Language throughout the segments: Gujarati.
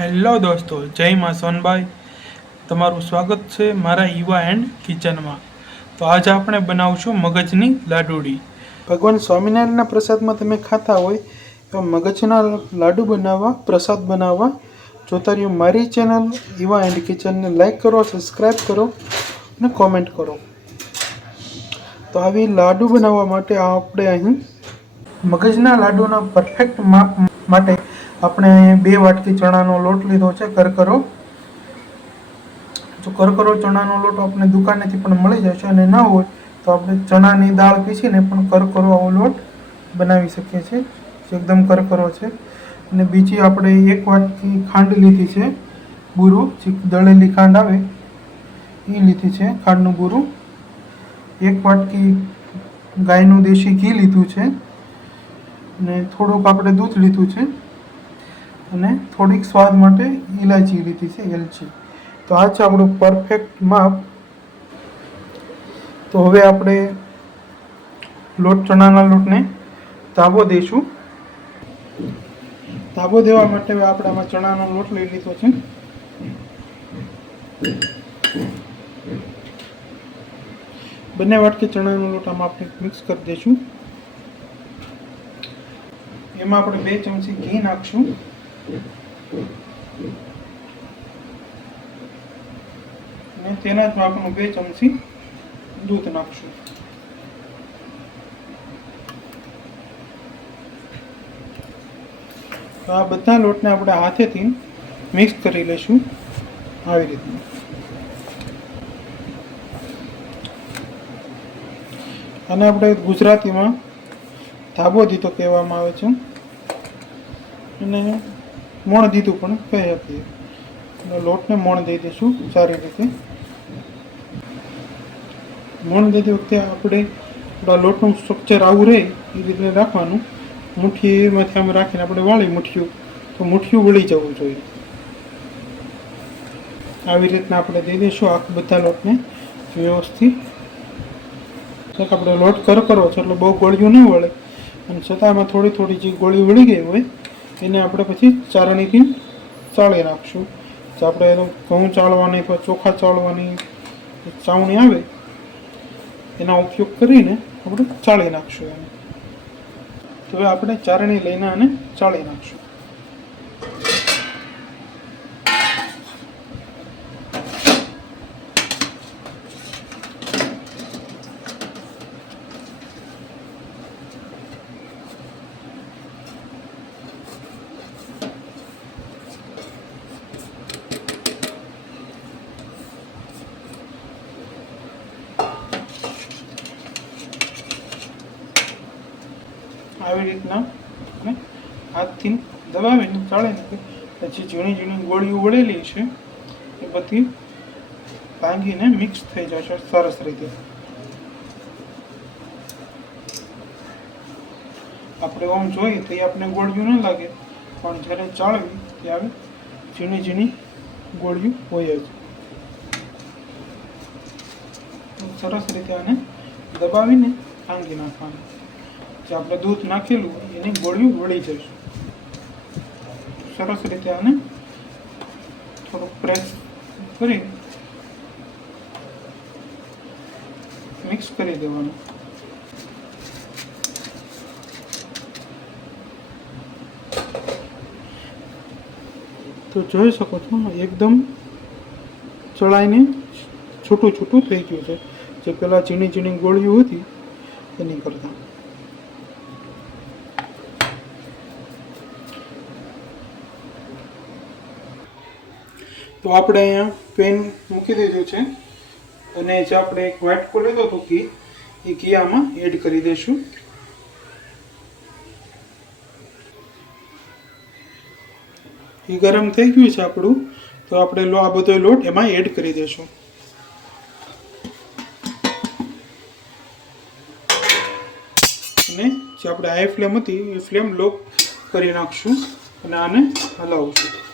હેલો દોસ્તો, જય માં સોનભાઈ તમારું સ્વાગત છે મારા યુવા એન્ડ કિચનમાં. તો આજે આપણે બનાવશું મગજની લાડુડી. ભગવાન સ્વામિનારાયણના પ્રસાદમાં તમે ખાતા હોય તો મગજના લાડુ બનાવવા, પ્રસાદ બનાવવા. જોતા રહ્યું મારી ચેનલ યુવા એન્ડ કિચનને લાઈક કરો, સબસ્ક્રાઈબ કરો અને કોમેન્ટ કરો. તો આવી લાડુ બનાવવા માટે આપણે અહીં મગજના લાડુના પરફેક્ટ માપ માટે આપણે બે વાટકી ચણાનો લોટ લીધો છે, કરકરો. જો કરકરો ચણાનો લોટ આપણે દુકાનેથી પણ મળી જશે અને ન હોય, તો આપણે ચણાની દાળ પીસીને પણ કરકરો આવો લોટ બનાવી શકીએ છીએ. એકદમ કરકરો છે. અને બીજી આપણે એક વાટકી ખાંડ લીધી છે, બુરું. જે દળેલી ખાંડ આવે, એ લીધી છે, ખાંડનું બુરું. એક વાટકી ગાયનું દેશી ઘી લીધું છે. અને થોડુંક આપણે દૂધ લીધું છે. અને થોડીક સ્વાદ માટે ઇલાયચી લીધી છે એલચી તો આ છે આપણું પરફેક્ટ માપ. તો હવે આપણે લોટ, ચણાના લોટને તાબો દઈશું તાબો દેવા માટે હવે આપણે આમાં ચણાનો લોટ લઈ લીધો છે. બંને વાટકી ચણાનો લોટ આમાં આપણે મિક્સ કરી દઈશું એમાં આપણે બે ચમચી ઘી નાખશું. અને તેના જ માપનું બે ચમચી દૂધ નાખશું. તો આ બધા લોટને આપણે હાથેથી મિક્સ કરી લઈશું આવી રીતનું. અને આપણે ગુજરાતીમાં ધાબો દીધો કહેવામાં આવે છે. અને મોણ દીધું પણ કહી શકીએ અને લોટને મોણ દઈ દઈશું સારી રીતે. મોણ દેતી વખતે આપણે લોટનું સ્ટ્રક્ચર આવું રહે, એ રીતે રાખવાનું. મુઠ્ઠીમાંથી આમ રાખીને આપણે વાળી મુઠ્ઠીયું તો મુઠ્ઠીયું વળી જવું જોઈએ. આવી રીતના આપણે દઈ દઈશું આ બધા લોટને વ્યવસ્થિત. આપણે લોટ કરકરો છે, એટલે બહુ ગોળીઓ ન વળે. અને છતાં આમાં થોડી થોડી જે ગોળી વળી ગઈ હોય એને આપણે પછી ચારણીથી ચાળી નાખશું. તો આપણે એનો ઘઉં ચાળવાની અથવા ચોખા ચાળવાની ચાવણી આવે, એના ઉપયોગ કરીને આપણે ચાળી નાખશું એને. તો હવે આપણે ચારણી લઈને આને ચાળી નાખશું. આવી રીતના અને હાથથી દબાવીને ચાળી પછી ઝીણી ઝીણી ગોળીઓ વળેલી છે, એ બધી ભાંગીને મિક્સ થઈ જશે સરસ રીતે. આપણે ઓમ જોઈએ તો એ આપણે ગોળીઓ ન લાગે, પણ જ્યારે ચાળવી ત્યારે ઝીણી ઝીણી ગોળીઓ હોય જ. સરસ રીતે આને દબાવીને ભાંગી નાખવાનું. જે આપણે દૂધ નાખેલું, એની ગોળીઓ વળી જશે સરસ રીતે આને થોડુંક પ્રેસ કરી મિક્સ કરી દેવાનું. તો જોઈ શકો છો, એકદમ ચડાઈને છૂટું છૂટું થઈ ગયું છે. જે પેલા ઝીણી ઝીણી ગોળીઓ હતી, એની કરતાં. તો આપણે અહીંયા પેન મૂકી દીધું છે. અને જે આપણે એક વાટકો લીધો હતો ઘી, એ ઘી આમાં એડ કરી દઈશું. એ ગરમ થઈ ગયું છે આપણું, તો આપણે લો, આ બધો લોટ એમાં એડ કરી દઈશું. અને જે આપણે હાઈ ફ્લેમ હતી, એ ફ્લેમ લો કરી નાખશું અને આને હલાવશું.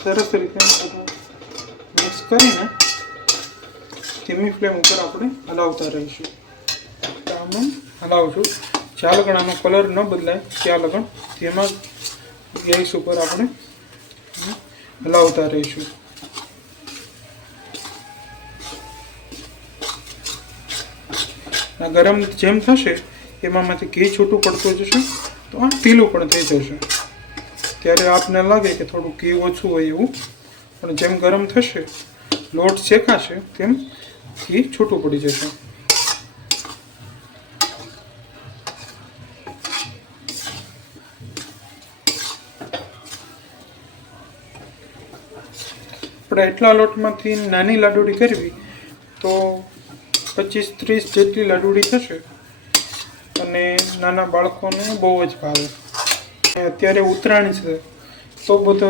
સરસ રીતે મિક્સ કરીને ધીમી ફ્લેમ ઉપર આપણે હલાવતા રહીશું. આમાં હલાવશું. જ્યાં લગણ આનો કલર ન બદલાય ત્યાં લગણ તેમાં ગેસ ઉપર આપણે હલાવતા રહીશું. ગરમ જેમ થશે એમાંથી ઘી છૂટું પડતું જશે, તો આ ઢીલું પણ થઈ જશે. ત્યારે આપને લાગે કે થોડું ઘી ઓછું હોય એવું. પણ જેમ ગરમ થશે, લોટ શેકાશે, તેમ ઘી છૂટું પડી જશે. આપણે એટલા લોટમાંથી નાની લાડુડી કરવી, તો પચીસ ત્રીસ જેટલી લાડુડી થશે. અને નાના બાળકોને બહુ જ ભાવે. અત્યારે ઉત્તરાયણ છે, તો બધો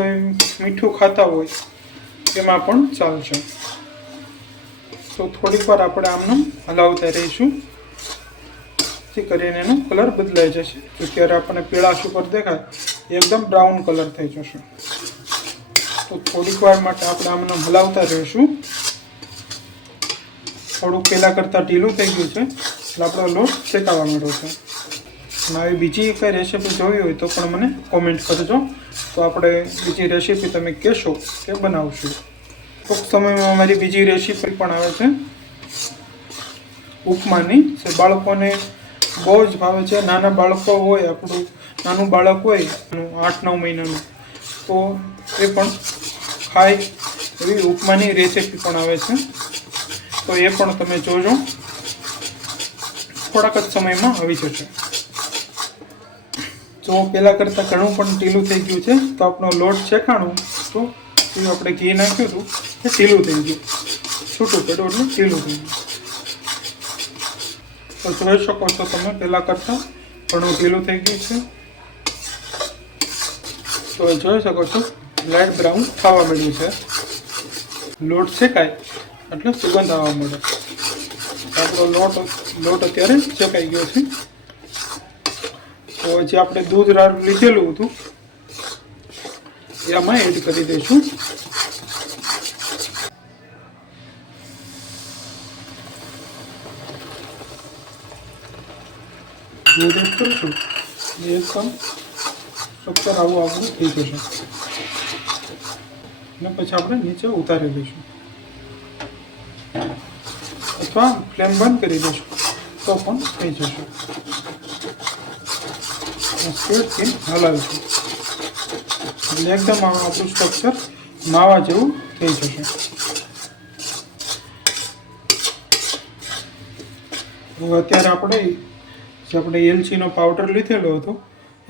મીઠું ખાતા હોય, એમાં પણ ચાલશે. તો થોડીક વાર આપણે આમને હલાવતા રહીશું, જેથી કરીને એનો કલર બદલાઈ જશે. તો ત્યારે આપણને પીળાશ ઉપર દેખાય એકદમ બ્રાઉન કલર થઈ જશે. તો થોડીક વાર માટે આપણે આમને હલાવતા રહીશું. થોડુંક પહેલાં કરતાં ઢીલું થઈ ગયું છે, એટલે આપણો લોટ શેકાવા માંડ્યો છે. આવી બીજી કંઈ રેસીપી જોવી હોય તો પણ મને કોમેન્ટ કરજો. તો આપણે બીજી રેસીપી તમે કહેશો કે બનાવશું. ટૂંક સમયમાં અમારી બીજી રેસીપી પણ આવે છે. ઉપમાની, જે બાળકોને બહુ જ ભાવે છે. નાના બાળકો હોય, આપણું નાનું બાળક હોય આઠ નવ મહિનાનું, તો એ પણ ખાય એવી ઉપમાની રેસીપી પણ આવે છે. તો એ પણ તમે જોજો. થોડાક જ સમયમાં આવી જશે. જો પહેલાં કરતાં ઘણું પણ ઢીલું થઈ ગયું છે, તો આપણો લોટ શેકાણું, તો એ આપણે ઘી નાખ્યું હતું, એ ઢીલું થઈ ગયું. છૂટું પડ્યું એટલે ઢીલું થઈ ગયું. તો જોઈ શકો છો તમે પહેલાં કરતાં ઘણું ઢીલું થઈ ગયું છે. તો જોઈ શકો છો લાઇટ બ્રાઉન થવા મળ્યું છે. લોટ શેકાય, એટલે સુગંધ આવવા મળે આપણો લોટ લોટ અત્યારે શેકાઈ ગયો છે. તો જે આપણે દૂધ લીધેલું હતું એ આમાં એડ કરી દઈશું. દૂધ એડ કરીશું. એકદમ સ્ટ્રક્ચર આવું આવું થઈ જશે. અને પછી આપણે નીચે ઉતારી દઈશું. અથવા ફ્લેમ બંધ કરી દઈશું. તો પણ થઈ જશે. સ્પીડથી હલાવીશું એટલે એકદમ આપણું સ્ટ્રક્ચર માવા જેવું થઈ જશે. અત્યારે આપણે જે આપણે એલચીનો પાવડર લીધેલો હતો,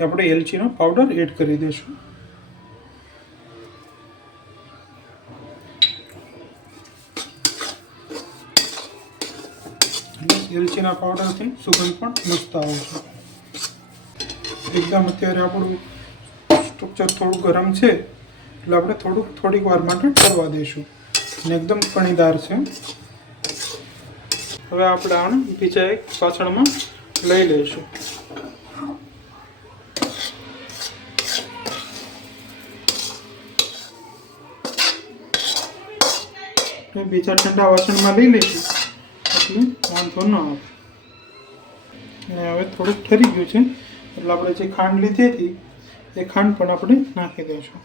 એ આપણે એલચીનો પાવડર એડ કરી દઈશું. એલચીના પાવડરથી સુગંધ પણ મસ્ત આવે છે એકદમ અત્યારે આપણું સ્ટ્રક્ચર થોડું ગરમ છે, એટલે આપણે થોડુંક થોડીક વાર માટે ઠરવા દઈશું. અને એકદમ કણીદાર છે. હવે આપણે આને બીજા એક પાછળમાં લઈ લઈશું. બીજા ઠંડા વાસણમાં લઈ લઈશું. એટલે વાંધો ન આવે. હવે થોડુંક ઠરી ગયું છે. એટલે આપણે જે ખાંડ લીધી હતી, એ ખાંડ પણ આપણે નાખી દઈશું.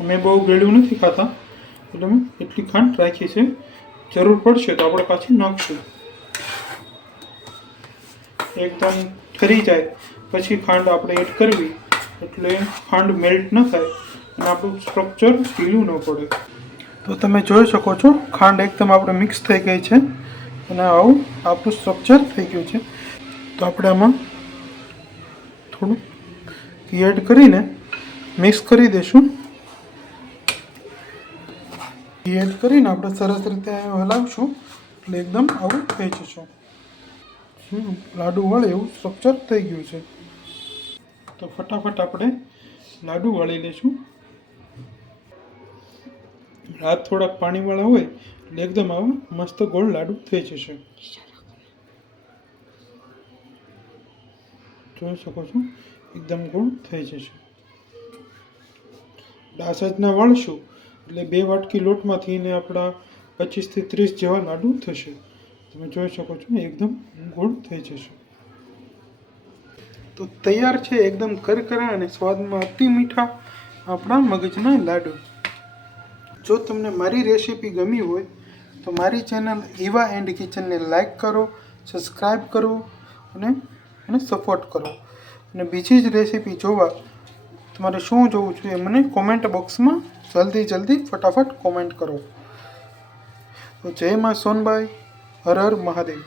અમે બહુ ગળ્યું નથી ખાતા, એટલે મેં એટલી ખાંડ રાખી છે. જરૂર પડશે તો આપણે પાછી નાખશું. એકદમ ઠરી જાય. પછી ખાંડ આપણે એડ કરવી, એટલે ખાંડ મેલ્ટ ન થાય અને આપણું સ્ટ્રક્ચર ઢીલું ન પડે. તો તમે જોઈ શકો છો, ખાંડ એકદમ આપણે મિક્સ થઈ ગઈ છે અને આવું આપણું સ્ટ્રક્ચર થઈ ગયું છે. તો આપણે આમાં થોડું ઘી એડ કરીને મિક્સ કરી દઈશું. ઘી એડ કરીને આપણે સરસ રીતે હલાવશું, એટલે એકદમ આવું થઈ જશું. લાડુ વળે એવું સ્ટ્રક્ચર થઈ ગયું છે. તો ફટાફટ આપણે લાડુ વાળી લઈશું. હાથ થોડાક પાણીવાળા હોય એટલે એકદમ આવા મસ્ત ગોળ લાડુ થઈ જશે. જોઈ શકો છો? એકદમ ગોળ થઈ જશે. ડાસજના વાળશું એટલે બે વાટકી લોટમાંથી એને આપણા પચીસથી ત્રીસ જેવા લાડુ થશે. તમે જોઈ શકો છો એકદમ ગોળ થઈ જશે. તો તૈયાર છે એકદમ કરકરા અને સ્વાદમાં અતિ મીઠા આપણા મગજના લાડુ. જો તમને મારી રેસીપી ગમી હોય, તો મારી ચેનલ ઈવા એન્ડ કિચનને લાઇક કરો સબસ્ક્રાઈબ કરો અને અને સપોર્ટ કરો. અને બીજી જ રેસીપી જોવા તમારે શું જોવું જોઈએ મને કોમેન્ટ બોક્સમાં જલ્દી જલ્દી ફટાફટ કોમેન્ટ કરો. તો જય માં સોનબાઈ, હર હર મહાદેવ.